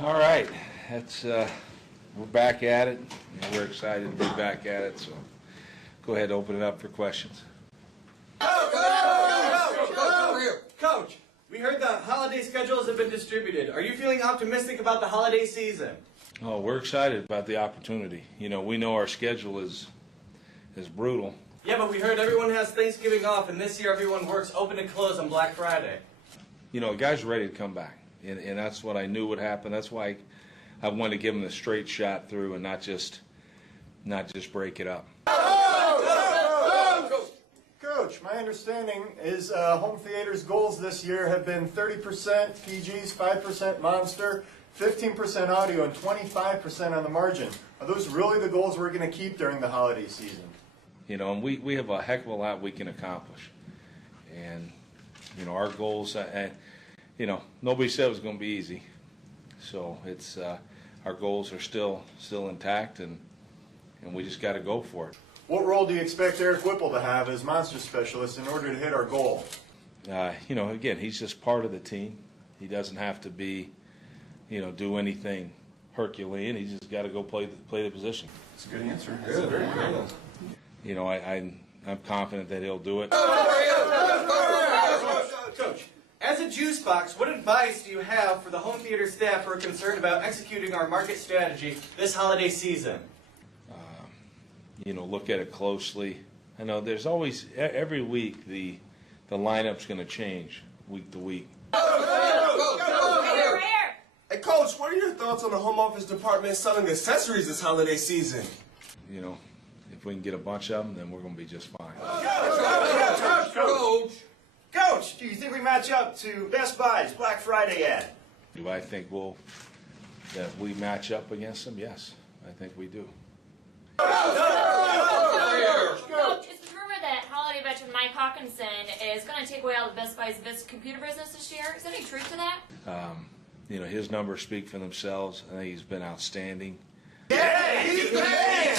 All right, that's we're back at it, and we're excited to be back at it. So, go ahead, and open it up for questions. Coach, we heard the holiday schedules have been distributed. Are you feeling optimistic about the holiday season? Oh, we're excited about the opportunity. You know, we know our schedule is brutal. Yeah, but we heard everyone has Thanksgiving off, and this year everyone works open to close on Black Friday. You know, the guys are ready to come back, and that's what I knew would happen. That's why I wanted to give them the straight shot through and not just break it up. Coach, my understanding is home theater's goals this year have been 30% PGs, 5% Monster, 15% audio, and 25% on the margin. Are those really the goals we're going to keep during the holiday season? You know, and we have a heck of a lot we can accomplish. And, you know, our goals, you know, nobody said it was going to be easy. So it's our goals are still intact, and we just got to go for it. What role do you expect Eric Whipple to have as Monster Specialist in order to hit our goal? You know, again, he's just part of the team. He doesn't have to be, you know, do anything Herculean. He's just got to go play the position. That's a good answer. Good, very good. You know, I'm confident that he'll do it. Coach, as a juice box, what advice do you have for the home theater staff who are concerned about executing our market strategy this holiday season? You know, look at it closely. I know there's always, every week, the lineup's going to change week to week. Hey, Coach, what are your thoughts on the home office department selling accessories this holiday season? You know, if we can get a bunch of them, then we're going to be just fine. Coach, do you think we match up to Best Buy's Black Friday ad? Do I think that we match up against them? Yes, I think we do. Coach, it's been rumored that holiday veteran Mike Hawkinson is going to take away all the Best Buy's computer business this year. Is there any truth to that? You know, his numbers speak for themselves. I think he's been outstanding. Yeah, he's the man!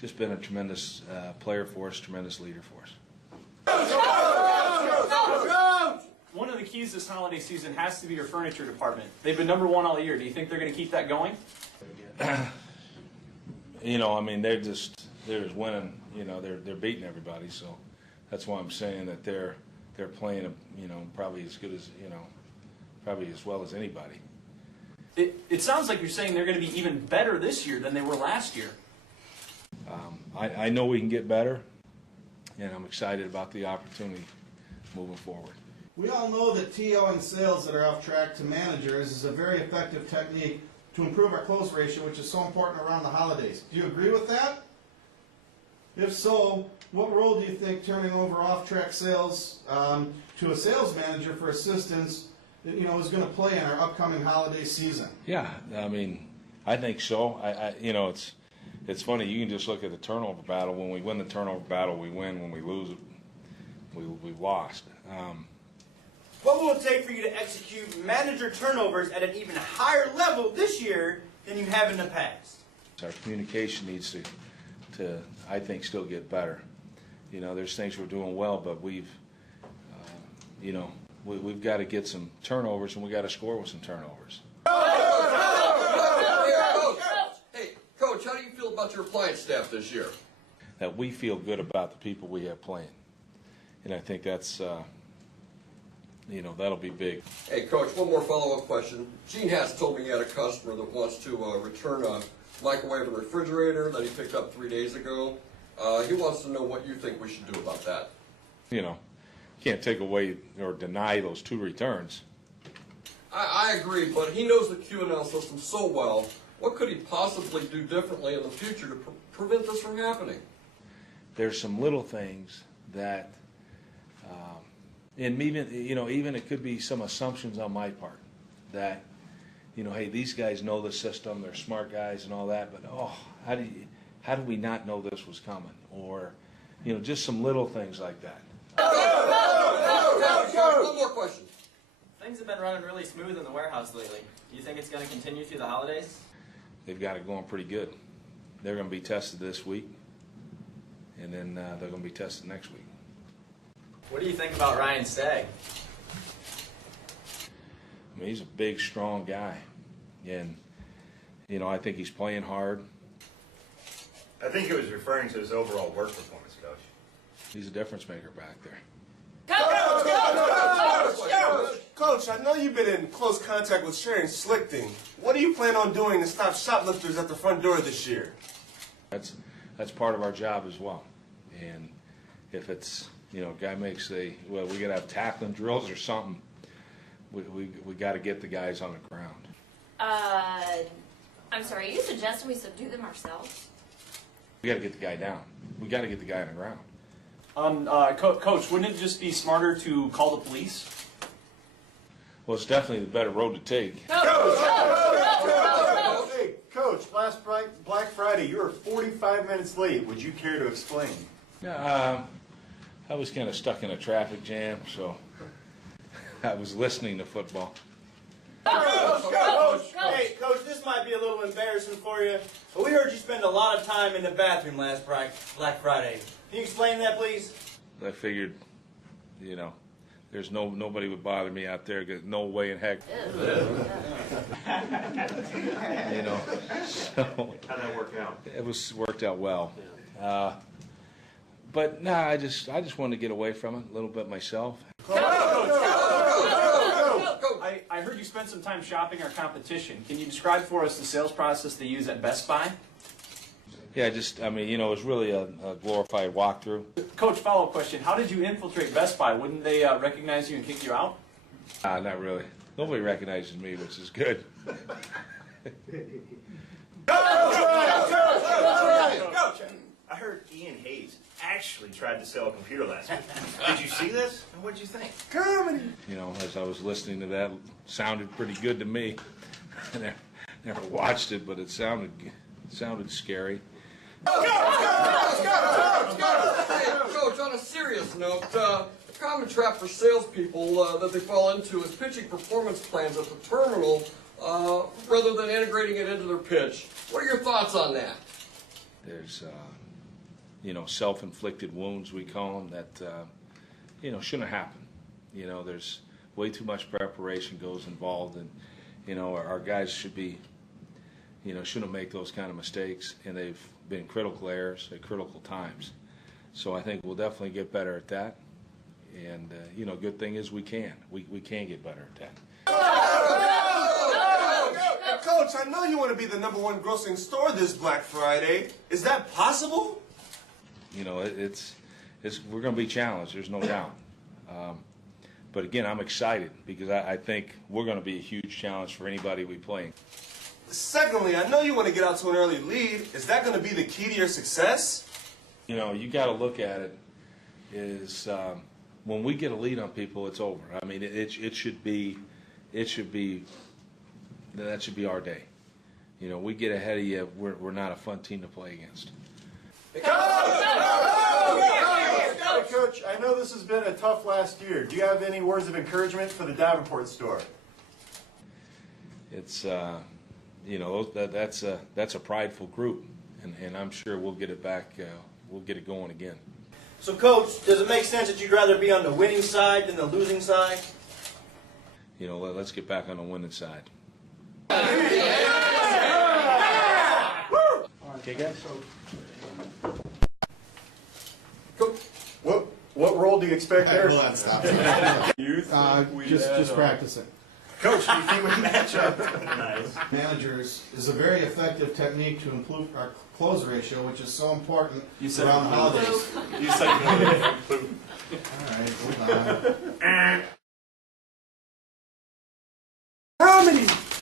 Just been a tremendous player for us, tremendous leader for us. One of the keys this holiday season has to be your furniture department. They've been #1 all year. Do you think they're going to keep that going? You know, I mean, they're just winning. You know, they're beating everybody. So that's why I'm saying that they're playing, you know, probably as good as, you know, probably as well as anybody. It sounds like you're saying they're going to be even better this year than they were last year. I know we can get better, and I'm excited about the opportunity moving forward. We all know that TOing sales that are off track to managers is a very effective technique to improve our close ratio, which is so important around the holidays. Do you agree with that? If so, what role do you think turning over off-track sales to a sales manager for assistance, you know, is going to play in our upcoming holiday season? Yeah, I mean, I think so. You know, it's funny. You can just look at the turnover battle. When we win the turnover battle, we win. When we lose it, we lost. What will it take for you to execute manager turnovers at an even higher level this year than you have in the past? Our communication needs to I think, still get better. You know, there's things we're doing well, but we've got to get some turnovers, and we got to score with some turnovers. Hey, Coach, how do you feel about your appliance staff this year? That we feel good about the people we have playing, and I think that's that'll be big. Hey, Coach, one more follow-up question. Gene has told me he had a customer that wants to return a microwave and refrigerator that he picked up 3 days ago. He wants to know what you think we should do about that. You know, can't take away or deny those 2 returns. I agree, but he knows the Q&L system so well. What could he possibly do differently in the future to prevent this from happening? There's some little things that, and even it could be some assumptions on my part that, hey, these guys know the system, they're smart guys and all that, but how do we not know this was coming? Or, just some little things like that. One more question. Things have been running really smooth in the warehouse lately. Do you think it's going to continue through the holidays? They've got it going pretty good. They're going to be tested this week, and then they're going to be tested next week. What do you think about Ryan Stagg? I mean, he's a big, strong guy, and you know, I think he's playing hard. I think he was referring to his overall work performance, Coach. He's a difference maker back there. Coach, I know you've been in close contact with Sharon Slichting. What do you plan on doing to stop shoplifters at the front door this year? That's part of our job as well. And if it's, you know, a guy makes we got to have tackling drills or something, we got to get the guys on the ground. I'm sorry, are you suggesting we subdue them ourselves? We got to get the guy down. We got to get the guy on the ground. Coach, wouldn't it just be smarter to call the police? Well, it's definitely the better road to take. Hey, Coach, last Black Friday, you were 45 minutes late. Would you care to explain? Yeah, I was kind of stuck in a traffic jam, so I was listening to football. Coach, hey, Coach, this might be a little embarrassing for you, but we heard you spend a lot of time in the bathroom last Black Friday. Can you explain that, please? I figured, you know, there's nobody would bother me out there. No way in heck. You know, so How'd that work out? it worked out well. But nah, I just wanted to get away from it a little bit myself. I heard you spent some time shopping our competition. Can you describe for us the sales process they use at Best Buy? Yeah, I mean, you know, it was really a glorified walkthrough. Coach, follow-up question. How did you infiltrate Best Buy? Wouldn't they recognize you and kick you out? Not really. Nobody recognizes me, which is good. Coach, I heard Ian Hayes actually tried to sell a computer last week. Did you see this? And what did you think? You know, as I was listening to that, it sounded pretty good to me. I never watched it, but it sounded scary. Hey, Coach, on a serious note, a common trap for salespeople that they fall into is pitching performance plans at the terminal rather than integrating it into their pitch. What are your thoughts on that? There's, you know, self-inflicted wounds, we call them, that, you know, shouldn't happen. You know, there's way too much preparation goes involved, and, you know, our guys should be, you know, shouldn't make those kind of mistakes, and they've been critical errors at critical times. So I think we'll definitely get better at that. And, you know, good thing is we can get better at that. Coach, I know you want to be the #1 grossing store this Black Friday. Is that possible? You know, we're going to be challenged, there's no doubt. But again, I'm excited because I think we're going to be a huge challenge for anybody we play. Secondly, I know you want to get out to an early lead. Is that going to be the key to your success? You know, you got to look at it is when we get a lead on people, it's over. I mean, that should be our day. You know, we get ahead of you, we're not a fun team to play against. Coach, I know this has been a tough last year. Do you have any words of encouragement for the Davenport store? It's you know, that's a prideful group, and I'm sure we'll get it back. We'll get it going again. So, Coach, does it make sense that you'd rather be on the winning side than the losing side? You know, let's get back on the winning side. Okay, guys. What role do you expect there? Well, that stops. Just practice it. Coach, do you think we match up? Nice. Managers is a very effective technique to improve our close ratio, which is so important You said around the holidays. You said All right, hold on.